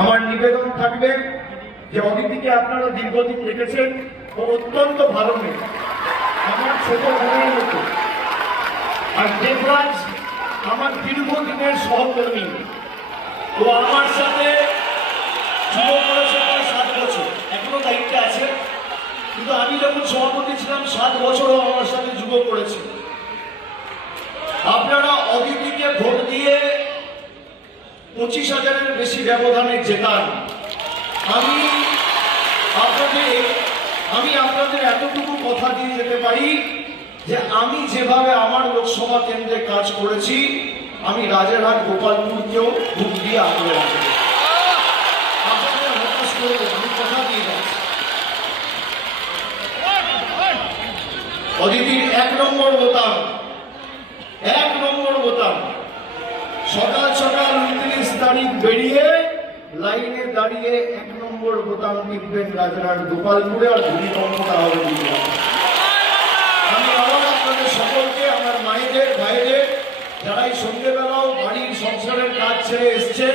আমার নিবেদন থাকবে যে অদিতিকে আপনারা দীর্ঘদিন দেখেছেন, ও অত্যন্ত ভালো মেয়ে, আমার ছোট বোনের মতো। আর দেবরাজ আমার দীর্ঘদিনের সহকর্মী, ও আমার সাথে যুব করেছে প্রায় 7 বছর, এখনো দায়িত্বে আছে, কিন্তু আমি যখন সভাপতি ছিলাম 7 বছরও আমার সাথে যুব করেছে। আপনারা অদিতিকে ভোট দিয়ে 25,000-এর বেশি ব্যবধানে জেতান। আমি আপনাদের এতটুকু কথা দিয়ে যেতে পারি যে আমি যেভাবে আমার লোকসভা কেন্দ্রে কাজ করেছি, আমি রাজারহাট গোপালপুরকেও ভোট দিয়ে আগ্রহ রাখবো। আপনাদের হতাশ করবো, আমি কথা দিয়ে যাচ্ছি। অদিতির 1 নম্বর বোতাম, 1 নম্বর বোতাম। সকাল সকাল 29 তারিখ বেরিয়ে লাইনে দাঁড়িয়ে 1 নম্বর বোতাম টিপবেন রাজারহাট গোপালপুরে, আর ভূমিকম্পটা হবে দিল্লি। আমি আবার আপনাদের সকলকে, আমার মায়েদের, ভাইদের, যারা এই সন্ধ্যেবেলাও বাড়ির সংসারের কাজ ছেড়ে এসছেন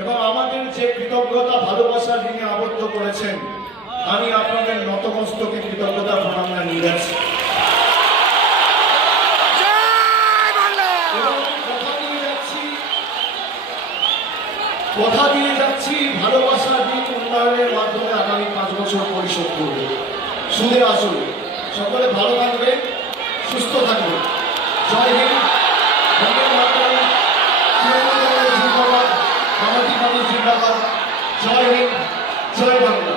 এবং আমাদের যে কৃতজ্ঞতা ভালোবাসার দিনে আবদ্ধ করেছেন, আমি আপনাদের নতমস্তকে কৃতজ্ঞতা প্রণাম নিয়ে যাচ্ছি। কথা দিয়ে যাচ্ছি, ভালোবাসা দিন উন্নয়নের মাধ্যমে আগামী 5 বছর পরিশোধ করবে সুদে আসলে। সকলে ভালো থাকবে, সুস্থ থাকবে। জয় হিন্দ, বন্দে মাতরম, জিন্দাবাদ, মামাটি মানুষ জিন্দাবাদ। জয় হিন্দ, জয় বাংলা।